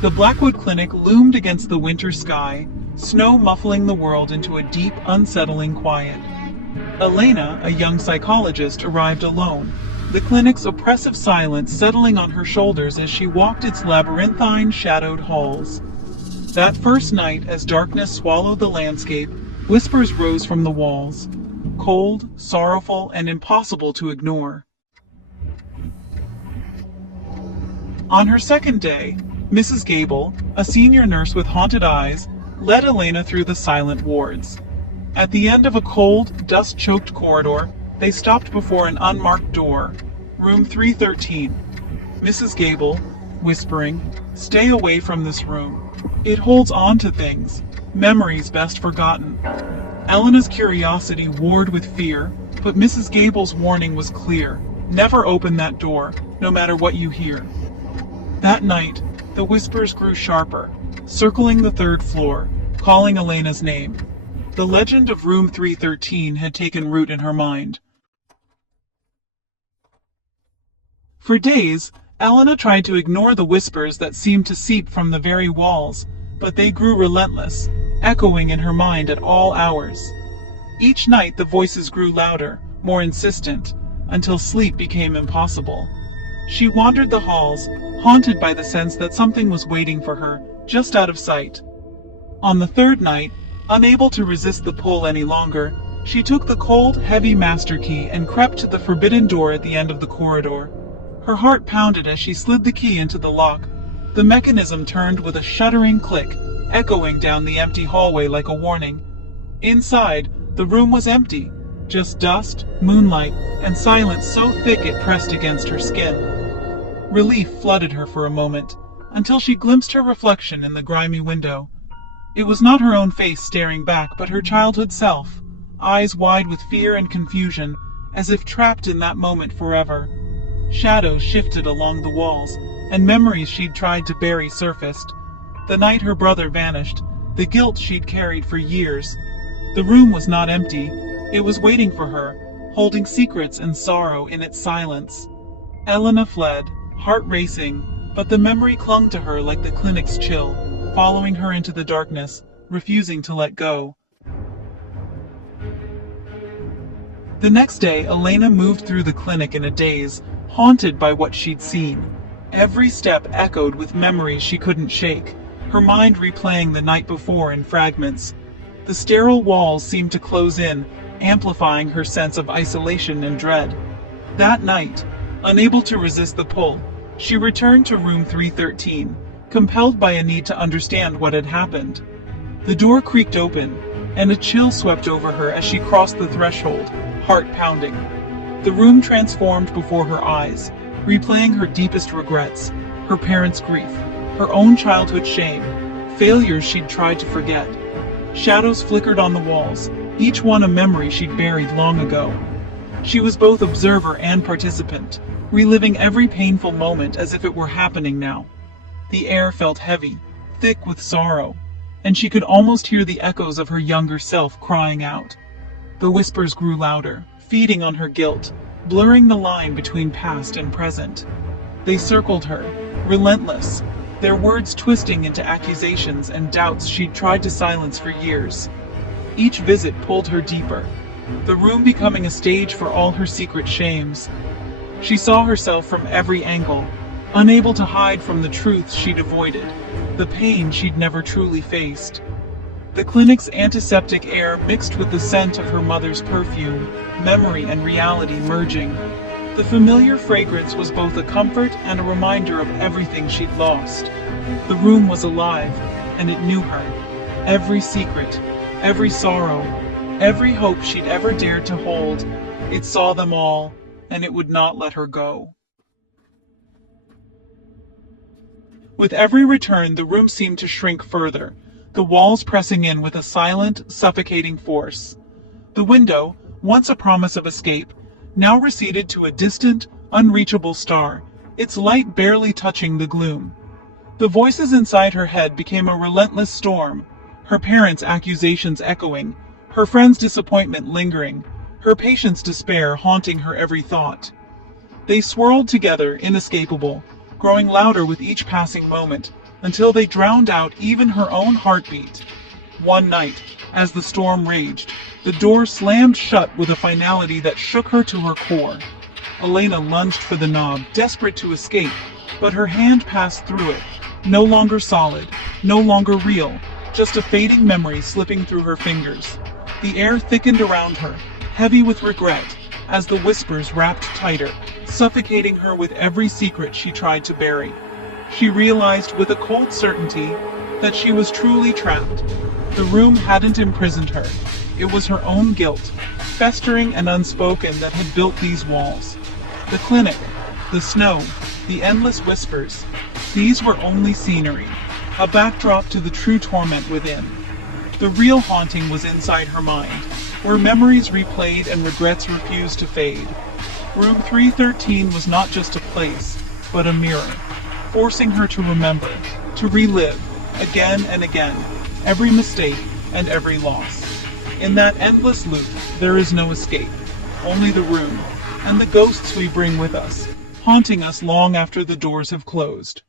The Blackwood Clinic loomed against the winter sky, snow muffling the world into a deep, unsettling quiet. Elena, a young psychologist, arrived alone, the clinic's oppressive silence settling on her shoulders as she walked its labyrinthine, shadowed halls. That first night, as darkness swallowed the landscape, whispers rose from the walls, cold, sorrowful, and impossible to ignore. On her second day, Mrs. Gable, a senior nurse with haunted eyes, led Elena through the silent wards. At the end of a cold, dust-choked corridor, they stopped before an unmarked door. Room 313. Mrs. Gable, whispering, "Stay away from this room. It holds on to things, memories best forgotten." Elena's curiosity warred with fear, but Mrs. Gable's warning was clear. Never open that door, no matter what you hear. That night, the whispers grew sharper, circling the third floor, calling Elena's name. The legend of Room 313 had taken root in her mind. For days, Elena tried to ignore the whispers that seemed to seep from the very walls, but they grew relentless, echoing in her mind at all hours. Each night the voices grew louder, more insistent, until sleep became impossible. She wandered the halls, haunted by the sense that something was waiting for her, just out of sight. On the third night, unable to resist the pull any longer, she took the cold, heavy master key and crept to the forbidden door at the end of the corridor. Her heart pounded as she slid the key into the lock. The mechanism turned with a shuddering click, echoing down the empty hallway like a warning. Inside, the room was empty, just dust, moonlight, and silence so thick it pressed against her skin. Relief flooded her for a moment, until she glimpsed her reflection in the grimy window. It was not her own face staring back, but her childhood self, eyes wide with fear and confusion, as if trapped in that moment forever. Shadows shifted along the walls, and memories she'd tried to bury surfaced. The night her brother vanished, the guilt she'd carried for years. The room was not empty. It was waiting for her, holding secrets and sorrow in its silence. Elena fled, heart racing, but the memory clung to her like the clinic's chill, following her into the darkness, refusing to let go. The next day, Elena moved through the clinic in a daze, haunted by what she'd seen. Every step echoed with memories she couldn't shake, her mind replaying the night before in fragments. The sterile walls seemed to close in, amplifying her sense of isolation and dread. That night, unable to resist the pull, she returned to room 313, compelled by a need to understand what had happened. The door creaked open, and a chill swept over her as she crossed the threshold, heart pounding. The room transformed before her eyes, replaying her deepest regrets, her parents' grief, her own childhood shame, failures she'd tried to forget. Shadows flickered on the walls, each one a memory she'd buried long ago. She was both observer and participant, reliving every painful moment as if it were happening now. The air felt heavy, thick with sorrow, and she could almost hear the echoes of her younger self crying out. The whispers grew louder, feeding on her guilt, blurring the line between past and present. They circled her, relentless, their words twisting into accusations and doubts she'd tried to silence for years. Each visit pulled her deeper, the room becoming a stage for all her secret shames. She saw herself from every angle, unable to hide from the truths she'd avoided, the pain she'd never truly faced. The clinic's antiseptic air mixed with the scent of her mother's perfume, memory and reality merging. The familiar fragrance was both a comfort and a reminder of everything she'd lost. The room was alive, and it knew her. Every secret, every sorrow, every hope she'd ever dared to hold, it saw them all, and it would not let her go. With every return, the room seemed to shrink further, the walls pressing in with a silent, suffocating force. The window, once a promise of escape, now receded to a distant, unreachable star, its light barely touching the gloom. The voices inside her head became a relentless storm, her parents' accusations echoing, her friends' disappointment lingering, her patient's despair haunting her every thought. They swirled together, inescapable, growing louder with each passing moment, until they drowned out even her own heartbeat. One night, as the storm raged, the door slammed shut with a finality that shook her to her core. Elena lunged for the knob, desperate to escape, but her hand passed through it, no longer solid, no longer real, just a fading memory slipping through her fingers. The air thickened around her, heavy with regret, as the whispers wrapped tighter, suffocating her with every secret she tried to bury. She realized with a cold certainty that she was truly trapped. The room hadn't imprisoned her. It was her own guilt, festering and unspoken, that had built these walls. The clinic, the snow, the endless whispers, these were only scenery, a backdrop to the true torment within. The real haunting was inside her mind, where memories replayed and regrets refused to fade. Room 313 was not just a place, but a mirror, forcing her to remember, to relive, again and again, every mistake and every loss. In that endless loop, there is no escape, only the room, and the ghosts we bring with us, haunting us long after the doors have closed.